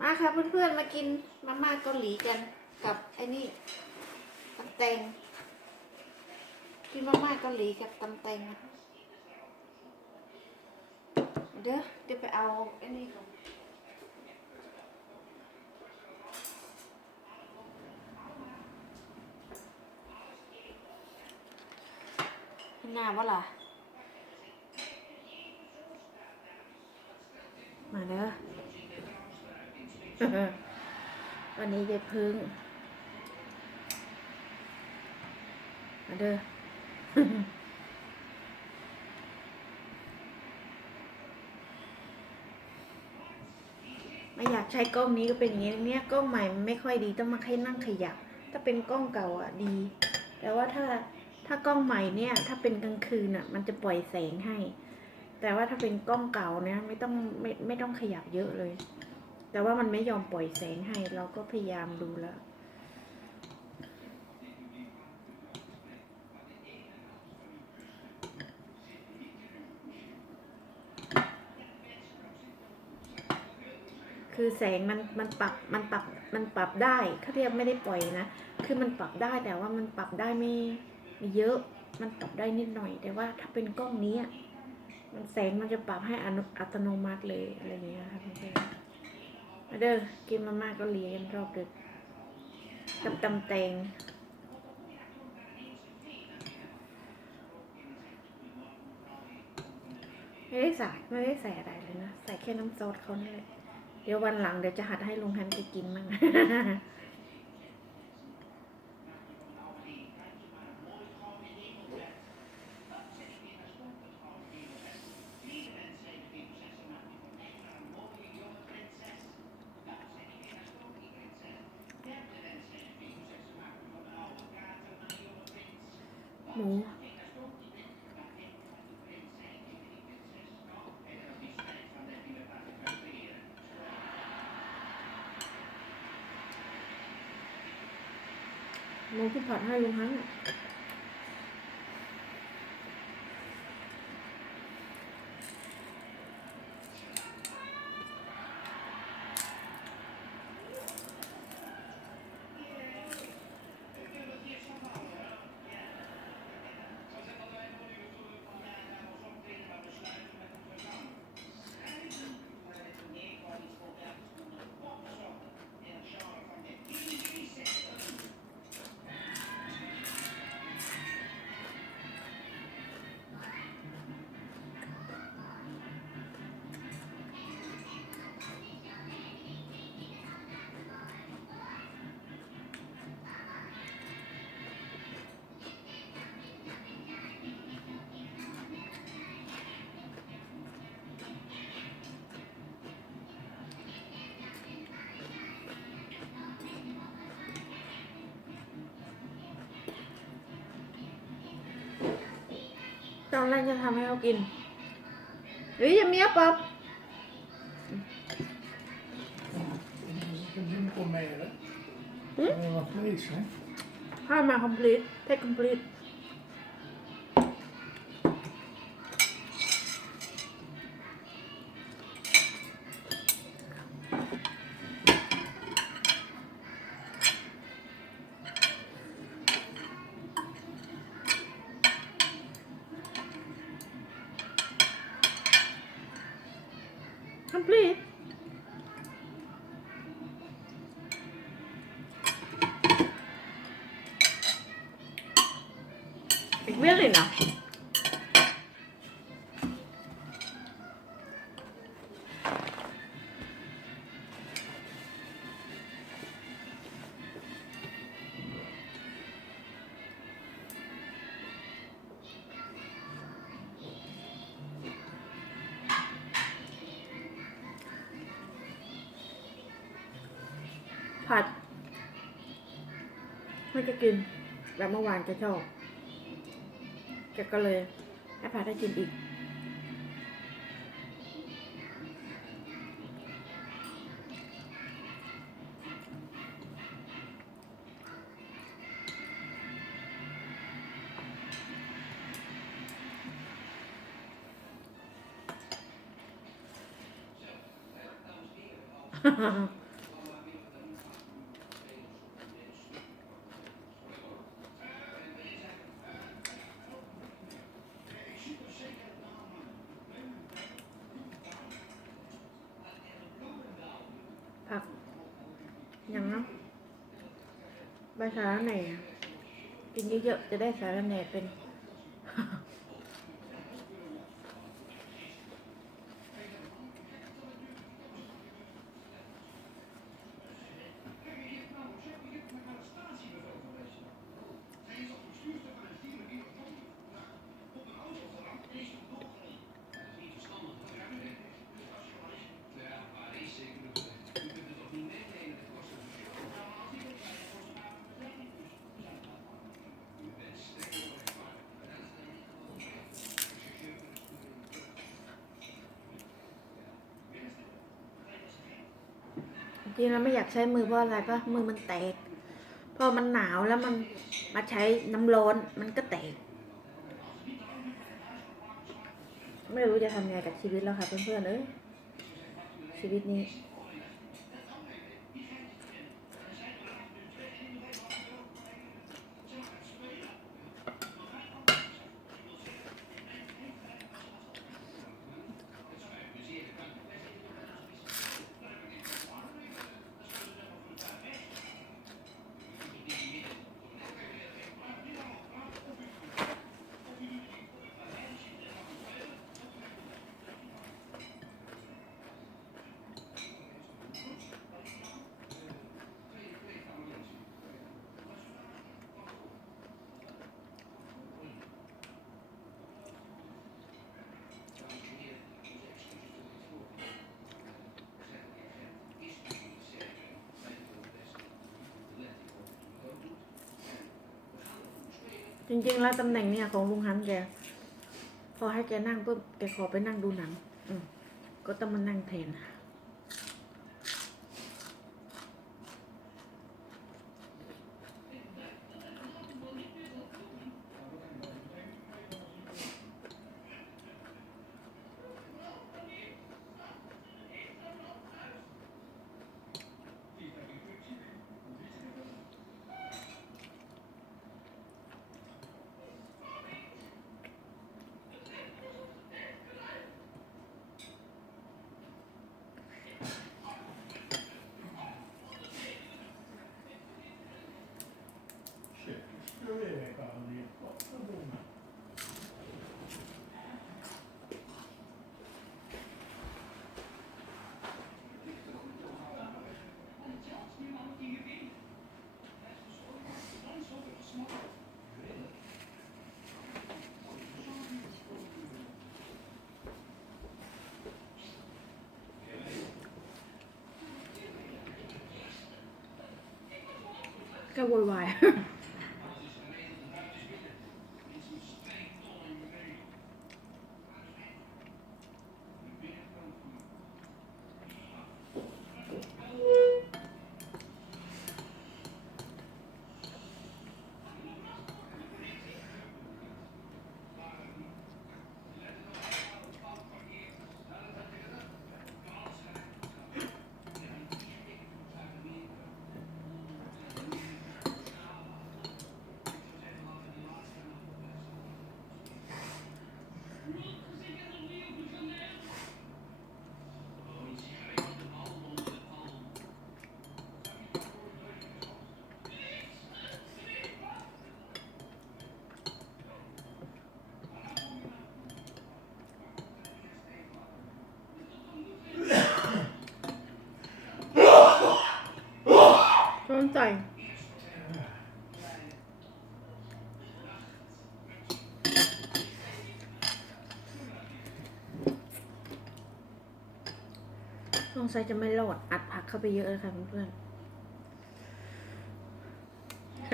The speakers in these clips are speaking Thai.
มาค่ะเพื่อนๆมากินมาม่าเกาหลีกันกับไอ้นี่ตำแตงกินมาม่าเกาหลีกับตำแตงเดี๋ยวเดี๋ยวไปเอาไอ้นี่ก่อนหน้าวะล่ะมาเด้อ วันนี้ยายพึ่งมาเด้อไม่อยากใช้กล้องนี้ก็เป็นอย่างนี้เนี่ยกล้องใหม่ไม่ค่อยดีต้องมาให้นั่งขยับ ถ้าเป็นกล้องเก่าอะดี แต่ว่าถ้าถ้ากล้องใหม่เนี่ย ถ้าเป็นกลางคืนอะ มันจะปล่อยแสงให้ แต่ว่าถ้าเป็นกล้องเก่าเนี่ยไม่ต้องไม่ไม่ต้องขยับเยอะเลย แต่ว่ามันไม่ยอมปล่อยแสงให้ เราก็พยายามดูแล้ว คือแสงมันมันปรับมันปรับมันปรับได้เขาเรียกไม่ได้ปล่อยนะ คือมันปรับได้แต่ว่ามันปรับได้ไม่ไม่เยอะ มันปรับได้นิดหน่อย แต่ว่าถ้าเป็นกล้องนี้มันแสงมันจะปรับให้อัตโนมัติเลยอะไรอย่างเงี้ยค่ะเพื่อน มาเด้อกินมาม่าเก็เลียกันรอบดึกกับตำแตงไม่ได้ใส่ไม่ได้ใส่อะไรเลยนะ ใส่แค่น้ำซอสเขานี่แหละเดี๋ยววันหลังเดี๋ยวจะหัดให้ลุงฮันไปกินมั่ง หมูหนูที่ผัดให้ลุงฮั้น อนแรกจะทำให้เขากินเฮ้ยอย่าเมียป๊อป Ik heb niet pomeren. Hm? We hebben wat vlees, hè? ให้มา complete take complete ค complete อีกเรื่อ งเลย ผัดไม่ก็กินแบบเมื่อวานจะชอบแกก็เลยให้พาได้กินอีกฮ่าฮ่าฮ่า ผักอ ยังเนาะใบสาระแหน่กินเยอะๆจะได้สาระแหน่เป็น จ ริงแล้วไม่อยากใช้มือเพราะอะไรปะมือมันแตก พอมันหนาวแล้วมันมาใช้น้ำร้อนมันก็แตก ไม่รู้จะทำไงกับชีวิตแล้วค่ะเพื่อนๆเอ้ยชีวิตนี้ จริงๆ แล้วตำแหน่งเนี่ยของลุงฮันแก พอให้แกนั่งปุ๊บแกขอไปนั่งดูหนังอืก็ต้องมานั่งแทน Cái. สงสัยจะไม่รอด อัดผักเข้าไปเยอะเลยค่ะเพื่อนๆ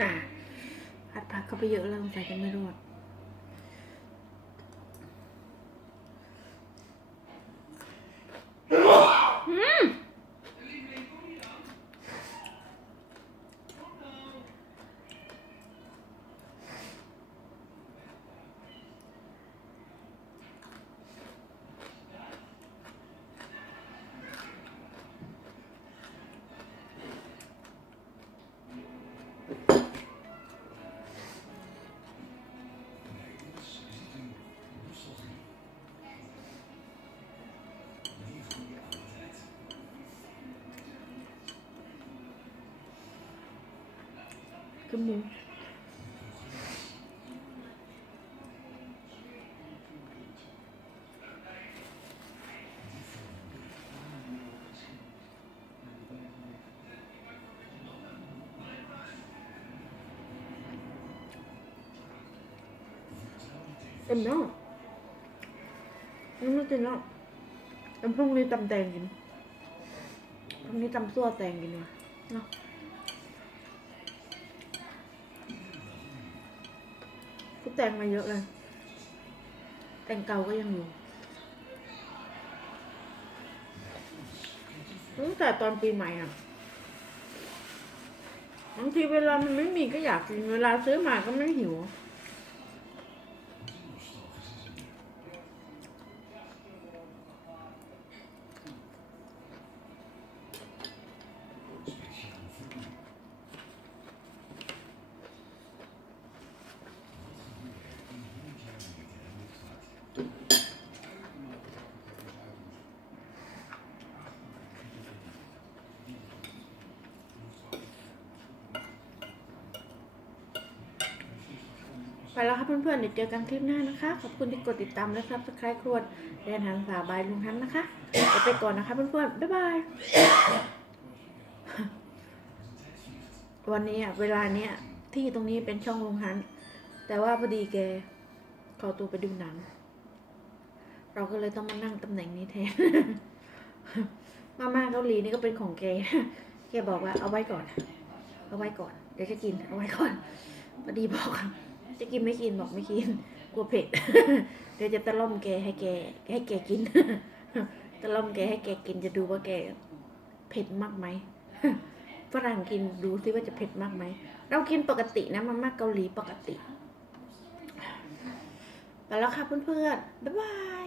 อะอัดผักเข้าไปเยอะแล้วสงสัยจะไม่รอด คือหมูเอ็มเนาะยังไม่กินแล้วเอ็มพรุ่งนี้ตำแตงกิน พรุ่งนี้ตำซั่วแตงกินวะเนาะ แต่งมาเยอะเลย แต่งเก่าก็ยังอยู่ตั้งแต่ตอนปีใหม่อะบางทีเวลามันไม่มีก็อยากกิน เวลาซื้อมาก็ไม่หิว ไปแล้วครับเพื่อนๆ เดี๋ยวเจอกันคลิปหน้านะคะ ขอบคุณที่กดติดตามและ subscribe ครวดเรียนหันสาบายลุงทันนะคะเดี๋ยวไปก่อนนะคะเพื่อนๆ บ๊ายบาย วันนี้อะเวลาเนี้ยที่ตรงนี้เป็นช่องลุงทัน แต่ว่าพอดีแกขอตัวไปดูหนัง เราก็เลยต้องมานั่งตำแหน่งนี้แทน มาม่าเกาหลีนี่ก็เป็นของแก แกบอกว่าเอาไว้ก่อน เอาไว้ก่อน เดี๋ยวจะกิน เอาไว้ก่อนพอดีบอก จะกินไม่กินบอกไม่กิน กลัวเผ็ด เดี๋ยวจะตะล่อมแกให้แกให้แกกิน ตะล่อมแกให้แกกินจะดูว่าแกเผ็ดมากไหมฝรั่งกินดูซิว่าจะเผ็ดมากไหม เรากินปกตินะมาม่าเกาหลีปกติ ไปแล้วค่ะเพื่อนๆ บ๊ายบาย